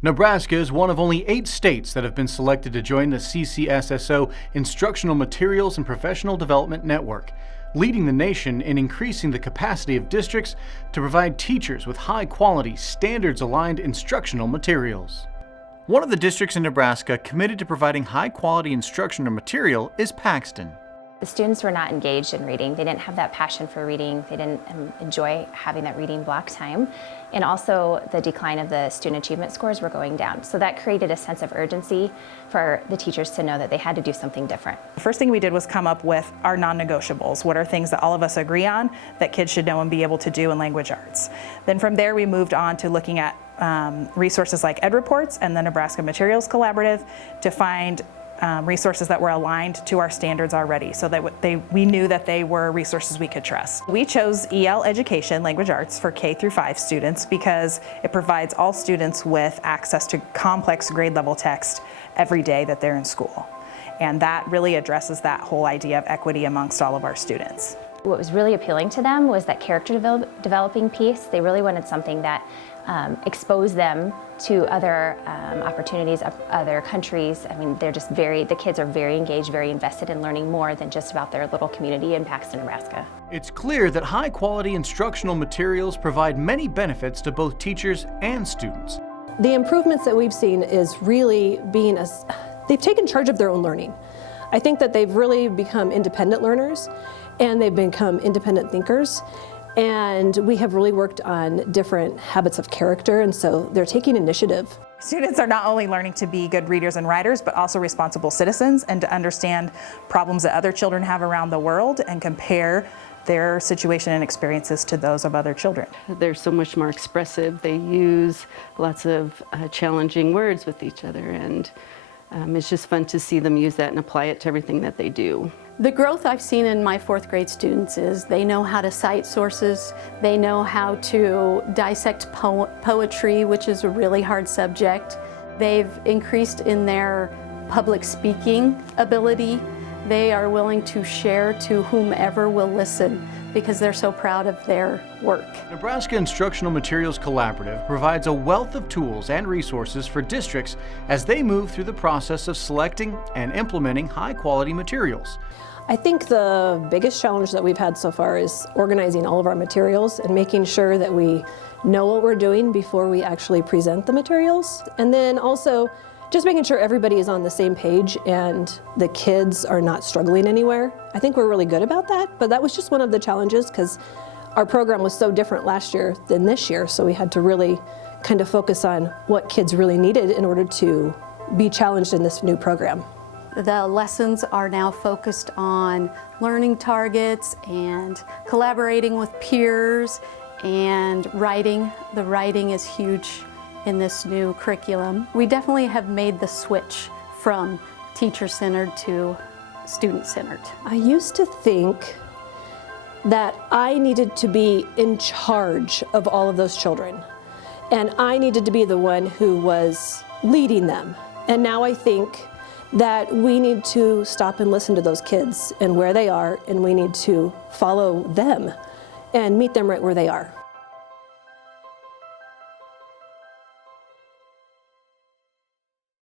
Nebraska is one of only 8 states that have been selected to join the CCSSO Instructional Materials and Professional Development Network, leading the nation in increasing the capacity of districts to provide teachers with high-quality, standards-aligned instructional materials. One of the districts in Nebraska committed to providing high-quality instructional material is Paxton. The students were not engaged in reading. They didn't have that passion for reading. They didn't enjoy having that reading block time. And also the decline of the student achievement scores were going down. So that created a sense of urgency for the teachers to know that they had to do something different. The first thing we did was come up with our non-negotiables. What are things that all of us agree on that kids should know and be able to do in language arts? Then from there we moved on to looking at resources like Ed Reports and the Nebraska Materials Collaborative to find resources that were aligned to our standards already, so that we knew that they were resources we could trust. We chose EL Education, Language Arts, for K through 5 students because it provides all students with access to complex grade level text every day that they're in school. And that really addresses that whole idea of equity amongst all of our students. What was really appealing to them was that character developing piece. They really wanted something that exposed them to other opportunities of other countries. I mean, the kids are very engaged, very invested in learning more than just about their little community in Paxton, Nebraska. It's clear that high-quality instructional materials provide many benefits to both teachers and students. The improvements that we've seen is really they've taken charge of their own learning. I think that they've really become independent learners and they've become independent thinkers. And we have really worked on different habits of character, and so they're taking initiative. Students are not only learning to be good readers and writers, but also responsible citizens and to understand problems that other children have around the world and compare their situation and experiences to those of other children. They're so much more expressive. They use lots of challenging words with each other, and it's just fun to see them use that and apply it to everything that they do. The growth I've seen in my 4th grade students is they know how to cite sources, they know how to dissect poetry, which is a really hard subject. They've increased in their public speaking ability. They are willing to share to whomever will listen because they're so proud of their work. Nebraska Instructional Materials Collaborative provides a wealth of tools and resources for districts as they move through the process of selecting and implementing high-quality materials. I think the biggest challenge that we've had so far is organizing all of our materials and making sure that we know what we're doing before we actually present the materials. And then also just making sure everybody is on the same page and the kids are not struggling anywhere. I think we're really good about that, but that was just one of the challenges because our program was so different last year than this year, so we had to really kind of focus on what kids really needed in order to be challenged in this new program. The lessons are now focused on learning targets and collaborating with peers and writing. The writing is huge in this new curriculum. We definitely have made the switch from teacher-centered to student-centered. I used to think that I needed to be in charge of all of those children, and I needed to be the one who was leading them. And now I think that we need to stop and listen to those kids and where they are, and we need to follow them and meet them right where they are.